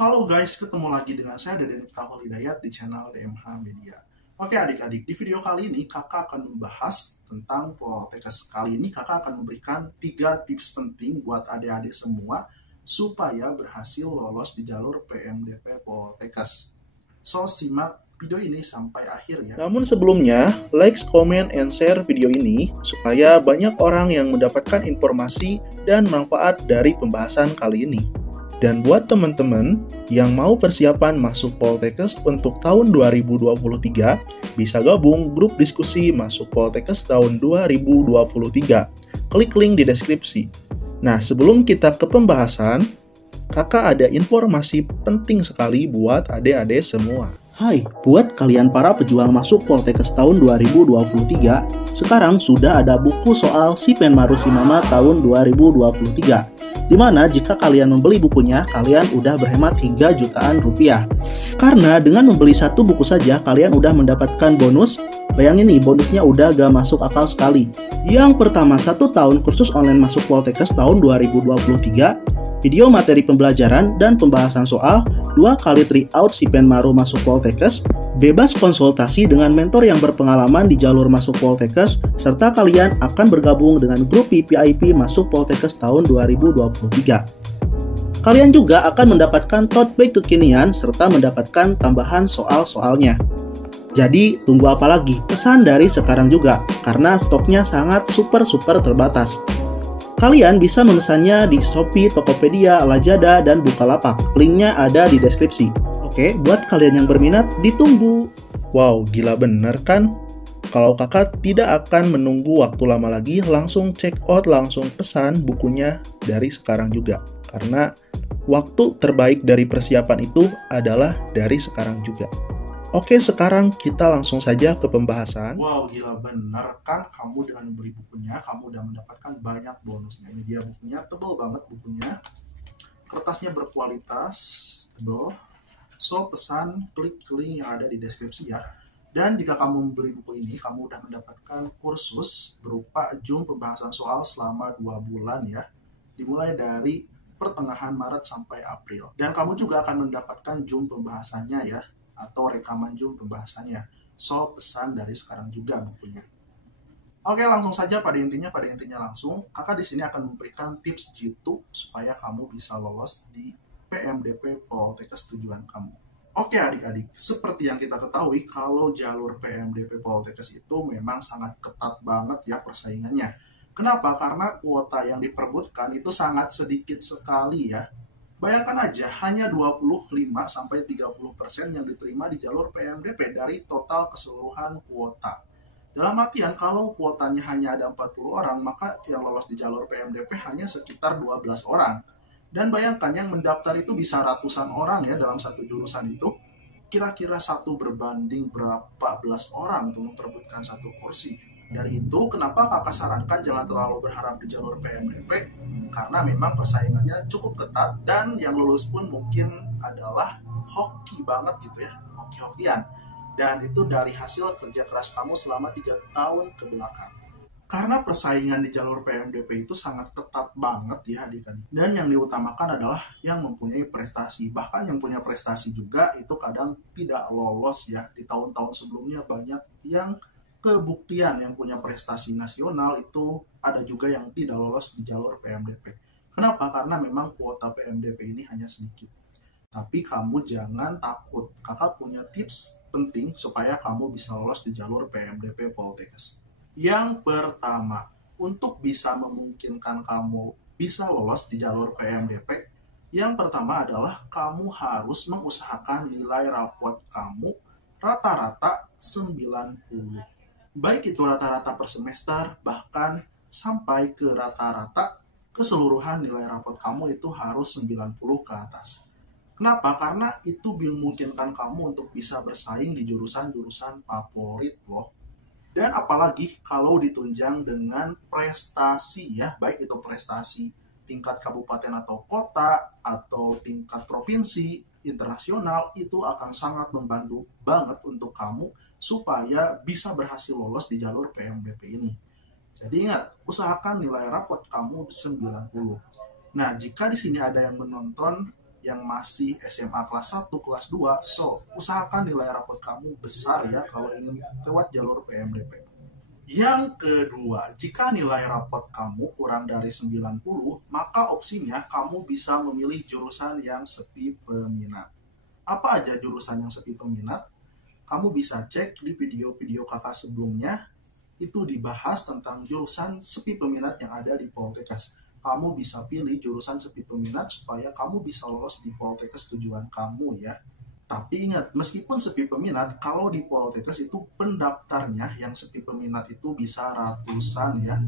Halo guys, ketemu lagi dengan saya Deden Miftahul Hidayat di channel DMH Media. Oke adik-adik, di video kali ini kakak akan membahas tentang Poltekkes. Kali ini kakak akan memberikan 3 tips penting buat adik-adik semua supaya berhasil lolos di jalur PMDP Poltekkes. So, simak video ini sampai akhir ya. Namun sebelumnya, like, comment, and share video ini supaya banyak orang yang mendapatkan informasi dan manfaat dari pembahasan kali ini. Dan buat teman-teman yang mau persiapan masuk Poltekkes untuk tahun 2023, bisa gabung grup diskusi masuk Poltekkes tahun 2023. Klik link di deskripsi. Nah, sebelum kita ke pembahasan, kakak ada informasi penting sekali buat adik-adik semua. Hai, buat kalian para pejuang masuk Poltekkes tahun 2023, sekarang sudah ada buku soal Si Penmaru Si Mama tahun 2023. Di mana jika kalian membeli bukunya, kalian udah berhemat hingga jutaan rupiah. Karena dengan membeli satu buku saja, kalian udah mendapatkan bonus. Bayangin nih, bonusnya udah gak masuk akal sekali. Yang pertama, 1 tahun kursus online masuk Poltekkes tahun 2023, video materi pembelajaran dan pembahasan soal, 2 kali tryout Si Penmaru masuk Poltekkes, bebas konsultasi dengan mentor yang berpengalaman di jalur masuk Poltekkes, serta kalian akan bergabung dengan grup VIP masuk Poltekkes tahun 2023. Kalian juga akan mendapatkan tote bag kekinian serta mendapatkan tambahan soal-soalnya. Jadi tunggu apa lagi? Pesan dari sekarang juga, karena stoknya sangat super terbatas. Kalian bisa memesannya di Shopee, Tokopedia, Lazada, dan Bukalapak. Linknya ada di deskripsi. Oke, buat kalian yang berminat, ditunggu. Wow, gila bener kan? Kalau kakak tidak akan menunggu waktu lama lagi, langsung check out, langsung pesan bukunya dari sekarang juga. Karena waktu terbaik dari persiapan itu adalah dari sekarang juga. Oke, sekarang kita langsung saja ke pembahasan. Wow, gila bener kan, kamu dengan membeli bukunya, kamu udah mendapatkan banyak bonusnya. Ini dia bukunya, tebal banget bukunya. Kertasnya berkualitas, tebal. So, pesan klik link yang ada di deskripsi ya. Dan jika kamu membeli buku ini, kamu udah mendapatkan kursus berupa Zoom pembahasan soal selama 2 bulan ya. Dimulai dari pertengahan Maret sampai April. Dan kamu juga akan mendapatkan Zoom pembahasannya ya, atau rekaman Zoom pembahasannya. So, pesan dari sekarang juga bukunya. Oke, langsung saja pada intinya langsung. Kakak di sini akan memberikan tips jitu supaya kamu bisa lolos di PMDP Poltekkes tujuan kamu. Oke adik-adik, seperti yang kita ketahui kalau jalur PMDP Poltekkes itu memang sangat ketat banget ya persaingannya. Kenapa? Karena kuota yang diperebutkan itu sangat sedikit sekali ya. Bayangkan aja, hanya 25-30% yang diterima di jalur PMDP dari total keseluruhan kuota. Dalam artian, kalau kuotanya hanya ada 40 orang, maka yang lolos di jalur PMDP hanya sekitar 12 orang. Dan bayangkan, yang mendaftar itu bisa ratusan orang ya dalam satu jurusan itu. Kira-kira 1 berbanding berapa belas orang untuk memperebutkan satu kursi. Dari itu, kenapa kakak sarankan jangan terlalu berharap di jalur PMDP, karena memang persaingannya cukup ketat dan yang lulus pun mungkin adalah hoki banget gitu ya, hoki-hokian. Dan itu dari hasil kerja keras kamu selama 3 tahun ke belakang. Karena persaingan di jalur PMDP itu sangat ketat banget ya adik-adik. Dan yang diutamakan adalah yang mempunyai prestasi. Bahkan yang punya prestasi juga itu kadang tidak lolos ya. Di tahun-tahun sebelumnya banyak yang kebuktian yang punya prestasi nasional itu ada juga yang tidak lolos di jalur PMDP. Kenapa? Karena memang kuota PMDP ini hanya sedikit. Tapi kamu jangan takut. Kakak punya tips penting supaya kamu bisa lolos di jalur PMDP Poltekkes. Yang pertama, untuk bisa memungkinkan kamu bisa lolos di jalur PMDP, yang pertama adalah kamu harus mengusahakan nilai rapot kamu rata-rata 90. Baik itu rata-rata per semester, bahkan sampai ke rata-rata keseluruhan nilai rapot kamu itu harus 90 ke atas. Kenapa? Karena itu memungkinkan kamu untuk bisa bersaing di jurusan-jurusan favorit loh. Dan apalagi kalau ditunjang dengan prestasi ya, baik itu prestasi tingkat kabupaten atau kota, atau tingkat provinsi, internasional, itu akan sangat membantu banget untuk kamu supaya bisa berhasil lolos di jalur PMDP ini. Jadi ingat, usahakan nilai rapot kamu 90. Nah, jika di sini ada yang menonton yang masih SMA kelas 1, kelas 2, so usahakan nilai rapot kamu besar ya kalau ingin lewat jalur PMDP. Yang kedua, jika nilai rapot kamu kurang dari 90, maka opsinya kamu bisa memilih jurusan yang sepi peminat. Apa aja jurusan yang sepi peminat? Kamu bisa cek di video-video kakak sebelumnya, itu dibahas tentang jurusan sepi peminat yang ada di Poltekkes. Kamu bisa pilih jurusan sepi peminat supaya kamu bisa lolos di Poltekkes tujuan kamu ya. Tapi ingat, meskipun sepi peminat, kalau di Poltekkes itu pendaftarnya yang sepi peminat itu bisa ratusan ya.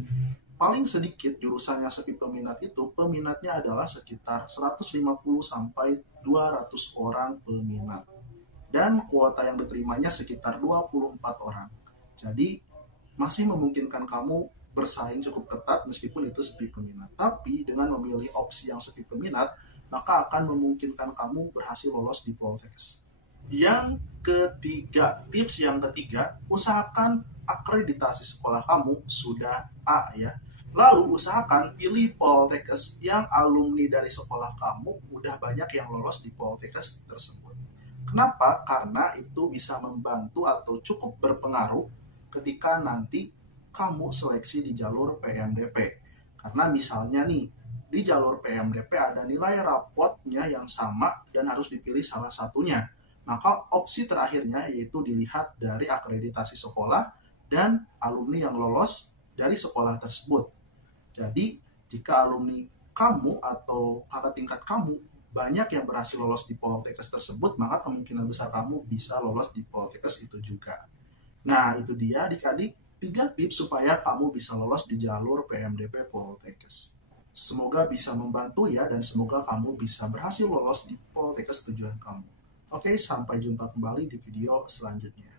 Paling sedikit jurusan yang sepi peminat itu, peminatnya adalah sekitar 150 sampai 200 orang peminat. Dan kuota yang diterimanya sekitar 24 orang. Jadi masih memungkinkan kamu bersaing cukup ketat meskipun itu sepi peminat. Tapi dengan memilih opsi yang sepi peminat, maka akan memungkinkan kamu berhasil lolos di Poltekkes. Yang ketiga, tips yang ketiga, usahakan akreditasi sekolah kamu sudah A ya. Lalu usahakan pilih Poltekkes yang alumni dari sekolah kamu udah banyak yang lolos di Poltekkes tersebut. Kenapa? Karena itu bisa membantu atau cukup berpengaruh ketika nanti kamu seleksi di jalur PMDP. Karena misalnya nih, di jalur PMDP ada nilai rapotnya yang sama dan harus dipilih salah satunya. Maka opsi terakhirnya yaitu dilihat dari akreditasi sekolah dan alumni yang lolos dari sekolah tersebut. Jadi, jika alumni kamu atau kakak tingkat kamu banyak yang berhasil lolos di Poltekkes tersebut, maka kemungkinan besar kamu bisa lolos di Poltekkes itu juga. Nah, itu dia adik-adik 3 tips supaya kamu bisa lolos di jalur PMDP Poltekkes. Semoga bisa membantu ya, dan semoga kamu bisa berhasil lolos di Poltekkes tujuan kamu. Oke, sampai jumpa kembali di video selanjutnya.